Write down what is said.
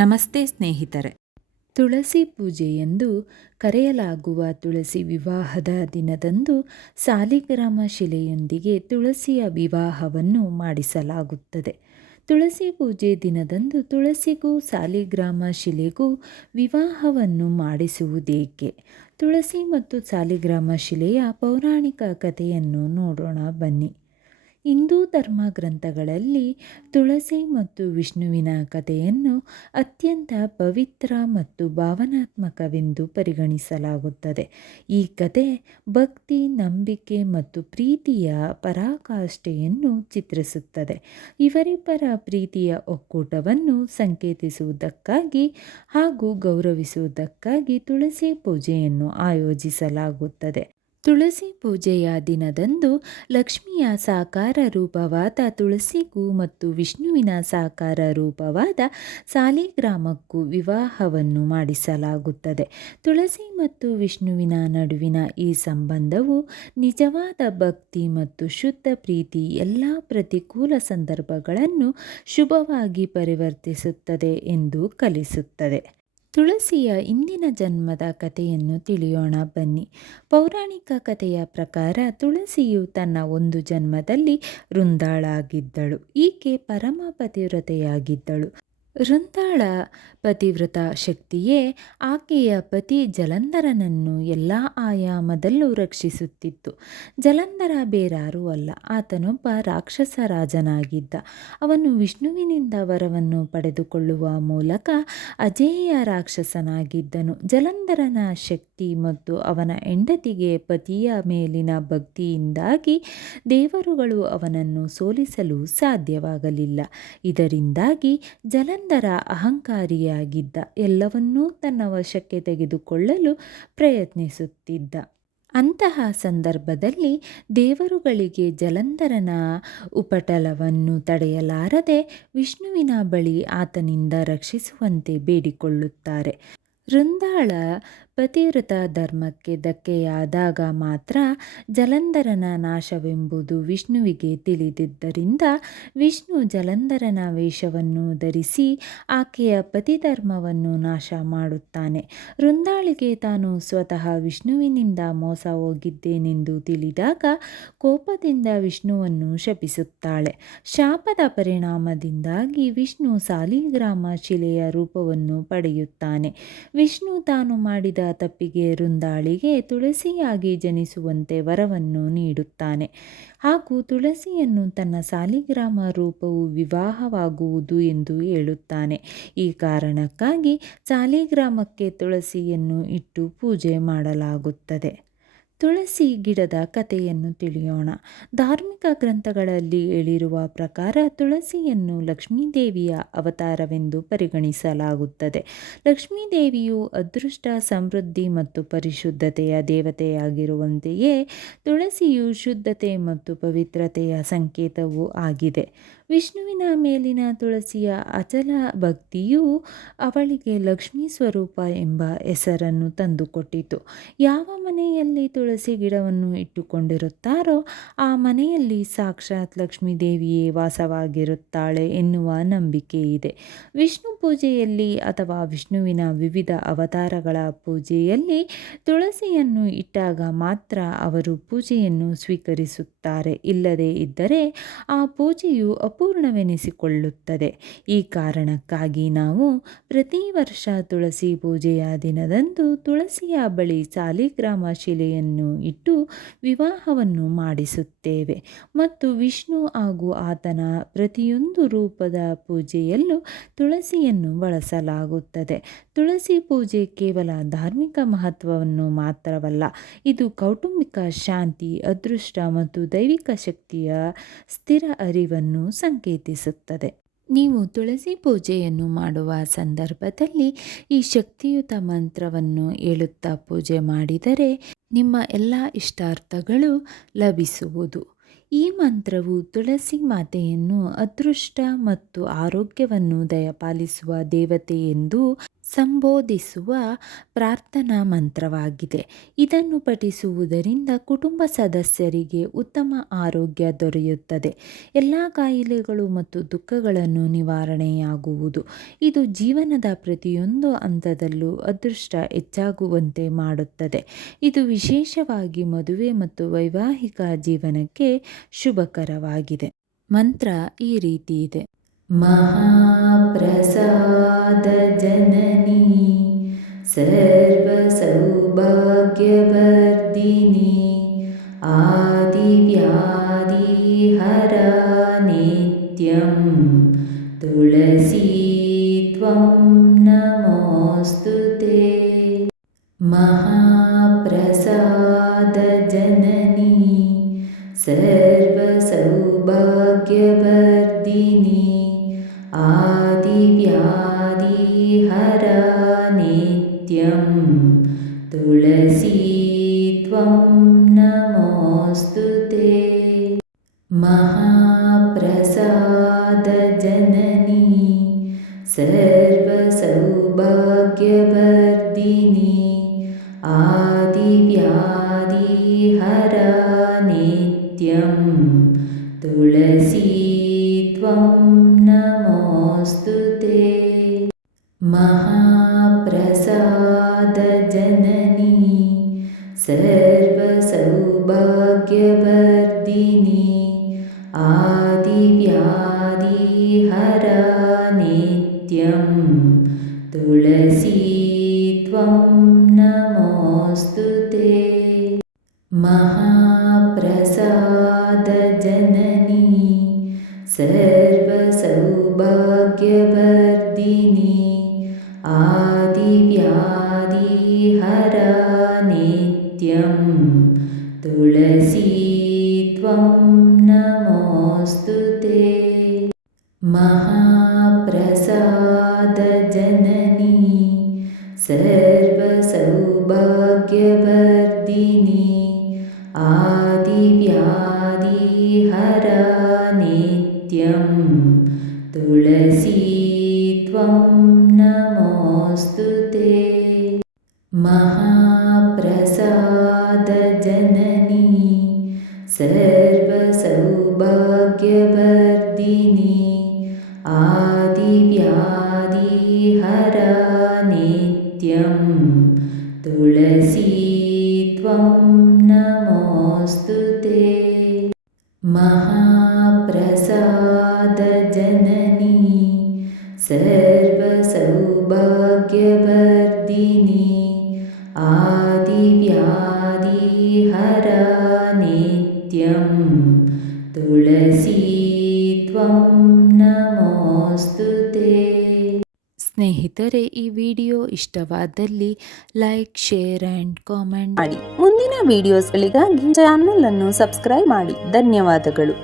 ನಮಸ್ತೆ ಸ್ನೇಹಿತರೆ. ತುಳಸಿ ಪೂಜೆ ಎಂದು ಕರೆಯಲಾಗುವ ತುಳಸಿ ವಿವಾಹದ ದಿನದಂದು ಸಾಲಿಗ್ರಾಮ ಶಿಲೆಯೊಂದಿಗೆ ತುಳಸಿಯ ವಿವಾಹವನ್ನು ಮಾಡಿಸಲಾಗುತ್ತದೆ. ತುಳಸಿ ಪೂಜೆ ದಿನದಂದು ತುಳಸಿಗೂ ಸಾಲಿಗ್ರಾಮ ಶಿಲೆಗೂ ವಿವಾಹವನ್ನು ಮಾಡಿಸುವುದೇಕೆ? ತುಳಸಿ ಮತ್ತು ಸಾಲಿಗ್ರಾಮ ಶಿಲೆಯ ಪೌರಾಣಿಕ ಕಥೆಯನ್ನು ನೋಡೋಣ ಬನ್ನಿ. ಹಿಂದೂ ಧರ್ಮ ಗ್ರಂಥಗಳಲ್ಲಿ ತುಳಸಿ ಮತ್ತು ವಿಷ್ಣುವಿನ ಕಥೆಯನ್ನು ಅತ್ಯಂತ ಪವಿತ್ರ ಮತ್ತು ಭಾವನಾತ್ಮಕವೆಂದು ಪರಿಗಣಿಸಲಾಗುತ್ತದೆ. ಈ ಕಥೆ ಭಕ್ತಿ, ನಂಬಿಕೆ ಮತ್ತು ಪ್ರೀತಿಯ ಪರಾಕಾಷ್ಠೆಯನ್ನು ಚಿತ್ರಿಸುತ್ತದೆ. ಇವರಿಬ್ಬರ ಪ್ರೀತಿಯ ಒಕ್ಕೂಟವನ್ನು ಸಂಕೇತಿಸುವುದಕ್ಕಾಗಿ ಹಾಗೂ ಗೌರವಿಸುವುದಕ್ಕಾಗಿ ತುಳಸಿ ಪೂಜೆಯನ್ನು ಆಯೋಜಿಸಲಾಗುತ್ತದೆ. ತುಳಸಿ ಪೂಜೆಯ ದಿನದಂದು ಲಕ್ಷ್ಮಿಯ ಸಾಕಾರ ರೂಪವಾದ ತುಳಸಿಗೂ ಮತ್ತು ವಿಷ್ಣುವಿನ ಸಾಕಾರ ರೂಪವಾದ ಸಾಲಿಗ್ರಾಮಕ್ಕೂ ವಿವಾಹವನ್ನು ಮಾಡಿಸಲಾಗುತ್ತದೆ. ತುಳಸಿ ಮತ್ತು ವಿಷ್ಣುವಿನ ನಡುವಿನ ಈ ಸಂಬಂಧವು ನಿಜವಾದ ಭಕ್ತಿ ಮತ್ತು ಶುದ್ಧ ಪ್ರೀತಿ ಎಲ್ಲ ಪ್ರತಿಕೂಲ ಸಂದರ್ಭಗಳನ್ನು ಶುಭವಾಗಿ ಪರಿವರ್ತಿಸುತ್ತದೆ ಎಂದು ಕಲಿಸುತ್ತದೆ. ತುಳಸಿಯ ಇಂದಿನ ಜನ್ಮದ ಕಥೆಯನ್ನು ತಿಳಿಯೋಣ ಬನ್ನಿ. ಪೌರಾಣಿಕ ಕಥೆಯ ಪ್ರಕಾರ ತುಳಸಿಯು ತನ್ನ ಒಂದು ಜನ್ಮದಲ್ಲಿ ವೃಂದಾಳಾಗಿದ್ದಳು. ಈಕೆ ಪರಮ ಪತಿವ್ರತೆಯಾಗಿದ್ದಳು. ವೃಂದಾಳ ಪತಿವ್ರತ ಶಕ್ತಿಯೇ ಆಕೆಯ ಪತಿ ಜಲಂಧರನನ್ನು ಎಲ್ಲ ಆಯಾಮದಲ್ಲೂ ರಕ್ಷಿಸುತ್ತಿತ್ತು. ಜಲಂಧರ ಬೇರಾರೂ ಅಲ್ಲ, ಆತನೊಬ್ಬ ರಾಕ್ಷಸ ರಾಜನಾಗಿದ್ದ. ಅವನು ವಿಷ್ಣುವಿನಿಂದ ವರವನ್ನು ಪಡೆದುಕೊಳ್ಳುವ ಮೂಲಕ ಅಜೇಯ ರಾಕ್ಷಸನಾಗಿದ್ದನು. ಜಲಂಧರನ ಶಕ್ತಿ ಮತ್ತು ಅವನ ಹೆಂಡತಿಗೆ ಪತಿಯ ಮೇಲಿನ ಭಕ್ತಿಯಿಂದಾಗಿ ದೇವರುಗಳು ಅವನನ್ನು ಸೋಲಿಸಲು ಸಾಧ್ಯವಾಗಲಿಲ್ಲ. ಇದರಿಂದಾಗಿ ಜಲಂಧರ ಅಹಂಕಾರಿಯಾಗಿದ್ದ, ಎಲ್ಲವನ್ನೂ ತನ್ನ ವಶಕ್ಕೆ ತೆಗೆದುಕೊಳ್ಳಲು ಪ್ರಯತ್ನಿಸುತ್ತಿದ್ದ. ಅಂತಹ ಸಂದರ್ಭದಲ್ಲಿ ದೇವರುಗಳಿಗೆ ಜಲಂಧರನ ಉಪಟಳವನ್ನು ತಡೆಯಲಾರದೆ ವಿಷ್ಣುವಿನ ಬಳಿ ಆತನಿಂದ ರಕ್ಷಿಸುವಂತೆ ಬೇಡಿಕೊಳ್ಳುತ್ತಾರೆ. ವೃಂದಾಳ ಪತಿವ್ರತ ಧರ್ಮಕ್ಕೆ ಧಕ್ಕೆಯಾದಾಗ ಮಾತ್ರ ಜಲಂಧರನ ನಾಶವೆಂಬುದು ವಿಷ್ಣುವಿಗೆ ತಿಳಿದಿದ್ದರಿಂದ ವಿಷ್ಣು ಜಲಂಧರನ ವೇಷವನ್ನು ಧರಿಸಿ ಆಕೆಯ ಪತಿಧರ್ಮವನ್ನು ನಾಶ ಮಾಡುತ್ತಾನೆ. ವೃಂದಾಳಿಗೆ ತಾನು ಸ್ವತಃ ವಿಷ್ಣುವಿನಿಂದ ಮೋಸ ಹೋಗಿದ್ದೇನೆಂದು ತಿಳಿದಾಗ ಕೋಪದಿಂದ ವಿಷ್ಣುವನ್ನು ಶಪಿಸುತ್ತಾಳೆ. ಶಾಪದ ಪರಿಣಾಮದಿಂದಾಗಿ ವಿಷ್ಣು ಸಾಲಿಗ್ರಾಮ ಶಿಲೆಯ ರೂಪವನ್ನು ಪಡೆಯುತ್ತಾನೆ. ವಿಷ್ಣು ತಾನು ಮಾಡಿದ ತಪ್ಪಿಗೆ ವೃಂದಾಳಿಗೆ ತುಳಸಿಯಾಗಿ ಜನಿಸುವಂತೆ ವರವನ್ನು ನೀಡುತ್ತಾನೆ ಹಾಗೂ ತುಳಸಿಯನ್ನು ತನ್ನ ಸಾಲಿಗ್ರಾಮ ರೂಪವು ವಿವಾಹವಾಗುವುದು ಎಂದು ಹೇಳುತ್ತಾನೆ. ಈ ಕಾರಣಕ್ಕಾಗಿ ಸಾಲಿಗ್ರಾಮಕ್ಕೆ ತುಳಸಿಯನ್ನು ಇಟ್ಟು ಪೂಜೆ ಮಾಡಲಾಗುತ್ತದೆ. ತುಳಸಿ ಗಿಡದ ಕಥೆಯನ್ನು ತಿಳಿಯೋಣ. ಧಾರ್ಮಿಕ ಗ್ರಂಥಗಳಲ್ಲಿ ಹೇಳಿರುವ ಪ್ರಕಾರ ತುಳಸಿಯನ್ನು ಲಕ್ಷ್ಮೀದೇವಿಯ ಅವತಾರವೆಂದು ಪರಿಗಣಿಸಲಾಗುತ್ತದೆ. ಲಕ್ಷ್ಮೀದೇವಿಯು ಅದೃಷ್ಟ, ಸಮೃದ್ಧಿ ಮತ್ತು ಪರಿಶುದ್ಧತೆಯ ದೇವತೆಯಾಗಿರುವಂತೆಯೇ ತುಳಸಿಯು ಶುದ್ಧತೆ ಮತ್ತು ಪವಿತ್ರತೆಯ ಸಂಕೇತವೂ ಆಗಿದೆ. ವಿಷ್ಣುವಿನ ಮೇಲಿನ ತುಳಸಿಯ ಅಚಲ ಭಕ್ತಿಯು ಅವಳಿಗೆ ಲಕ್ಷ್ಮೀ ಸ್ವರೂಪ ಎಂಬ ಹೆಸರನ್ನು ತಂದುಕೊಟ್ಟಿತು. ಯಾವ ಮನೆಯಲ್ಲಿ ತುಳಸಿ ಗಿಡವನ್ನು ಇಟ್ಟುಕೊಂಡಿರುತ್ತಾರೋ ಆ ಮನೆಯಲ್ಲಿ ಸಾಕ್ಷಾತ್ ಲಕ್ಷ್ಮೀದೇವಿಯೇ ವಾಸವಾಗಿರುತ್ತಾಳೆ ಎನ್ನುವ ನಂಬಿಕೆ ಇದೆ. ವಿಷ್ಣು ಪೂಜೆಯಲ್ಲಿ ಅಥವಾ ವಿಷ್ಣುವಿನ ವಿವಿಧ ಅವತಾರಗಳ ಪೂಜೆಯಲ್ಲಿ ತುಳಸಿಯನ್ನು ಇಟ್ಟಾಗ ಮಾತ್ರ ಅವರು ಪೂಜೆಯನ್ನು ಸ್ವೀಕರಿಸುತ್ತಾರೆ. ಇಲ್ಲದೇ ಇದ್ದರೆ ಆ ಪೂಜೆಯು ಅಪೂರ್ಣವೆನಿಸಿಕೊಳ್ಳುತ್ತದೆ. ಈ ಕಾರಣಕ್ಕಾಗಿ ನಾವು ಪ್ರತಿ ವರ್ಷ ತುಳಸಿ ಪೂಜೆಯ ದಿನದಂದು ತುಳಸಿಯ ಬಳಿ ಸಾಲಿಗ್ರಾಮ ಶಿಲೆಯನ್ನು ಇಟ್ಟು ವಿವಾಹವನ್ನು ಮಾಡಿಸುತ್ತೇವೆ ಮತ್ತು ವಿಷ್ಣು ಹಾಗೂ ಆತನ ಪ್ರತಿಯೊಂದು ರೂಪದ ಪೂಜೆಯಲ್ಲೂ ತುಳಸಿಯನ್ನು ಬಳಸಲಾಗುತ್ತದೆ. ತುಳಸಿ ಪೂಜೆ ಕೇವಲ ಧಾರ್ಮಿಕ ಮಹತ್ವವನ್ನು ಮಾತ್ರವಲ್ಲ, ಇದು ಕೌಟುಂಬಿಕ ಶಾಂತಿ, ಅದೃಷ್ಟ ಮತ್ತು ದೈವಿಕ ಶಕ್ತಿಯ ಸ್ಥಿರ ಅರಿವನ್ನು ಸಂಕೇತಿಸುತ್ತದೆ. ನೀವು ತುಳಸಿ ಪೂಜೆಯನ್ನು ಮಾಡುವ ಸಂದರ್ಭದಲ್ಲಿ ಈ ಶಕ್ತಿಯುತ ಮಂತ್ರವನ್ನು ಹೇಳುತ್ತಾ ಪೂಜೆ ಮಾಡಿದರೆ ನಿಮ್ಮ ಎಲ್ಲ ಇಷ್ಟಾರ್ಥಗಳು ಲಭಿಸುವುದು. ಈ ಮಂತ್ರವು ತುಳಸಿ ಮಾತೆಯನ್ನು ಅದೃಷ್ಟ ಮತ್ತು ಆರೋಗ್ಯವನ್ನು ದಯಪಾಲಿಸುವ ದೇವತೆ ಎಂದು ಸಂಬೋಧಿಸುವ ಪ್ರಾರ್ಥನಾ ಮಂತ್ರವಾಗಿದೆ. ಇದನ್ನು ಪಠಿಸುವುದರಿಂದ ಕುಟುಂಬ ಸದಸ್ಯರಿಗೆ ಉತ್ತಮ ಆರೋಗ್ಯ ದೊರೆಯುತ್ತದೆ. ಎಲ್ಲ ಕಾಯಿಲೆಗಳು ಮತ್ತು ದುಃಖಗಳನ್ನು ನಿವಾರಣೆಯಾಗುವುದು. ಇದು ಜೀವನದ ಪ್ರತಿಯೊಂದು ಹಂತದಲ್ಲೂ ಅದೃಷ್ಟ ಹೆಚ್ಚಾಗುವಂತೆ ಮಾಡುತ್ತದೆ. ಇದು ವಿಶೇಷವಾಗಿ ಮದುವೆ ಮತ್ತು ವೈವಾಹಿಕ ಜೀವನಕ್ಕೆ ಶುಭಕರವಾಗಿದೆ. ಮಂತ್ರ ಈ ರೀತಿ ಇದೆ. महाप्रसाद जननी सर्वसौभाग्यवर्धिनी आदिव्याधिहरा नित्यं तुलसी त्वं नमोऽस्तु ते। महाप्रसाद जननी सर्वसौभाग्यवर्धिनी आदिव्याधिहरा नित्यं तुलसी त्वं नमोऽस्तु ते। महाप्रसाद जननी सर्वसौभाग्यवर्धिनी आदिव्याधिहरा नित्यं तुलसी त्वं नमोऽस्तु ते। महाप्रसाद जननी सर्वसौभाग्यवर्धिनी आदिव्याधिहरा नित्यं तुलसी त्वं नमोऽस्तु ते। महाप्रसाद जननी सर्वसौभाग्यवर्धिनी आदिव्याधिहरा नित्यं तुलसी त्वं नमोऽस्तु ते। महाप्रसाद जननी सर्वसौभाग्यवर्धिनी आदिव्याधिहरा नित्यं तुलसी त्वं नमोऽस्तु ते। महाप्रसाद जननी सर्वसौभाग्यवर्धिनी आदिव्याधिहरा नित्यं तुलसी त्वं नमोऽस्तु ते। महाप्रसाद जननी सर्वसौभाग्यवर्धिनी आदिव्याधिहरा नित्यं तुलसी त्वं नमोऽस्तु ते। ಸ್ನೇಹಿತರೆ, ಈ ವಿಡಿಯೋ ಇಷ್ಟವಾದಲ್ಲಿ ಲೈಕ್, ಶೇರ್ ಆ್ಯಂಡ್ ಕಾಮೆಂಟ್ ಮಾಡಿ. ಮುಂದಿನ ವಿಡಿಯೋಸ್ಗಳಿಗಾಗಿ ಚಾನೆಲ್ ಅನ್ನು ಸಬ್ಸ್ಕ್ರೈಬ್ ಮಾಡಿ. ಧನ್ಯವಾದಗಳು.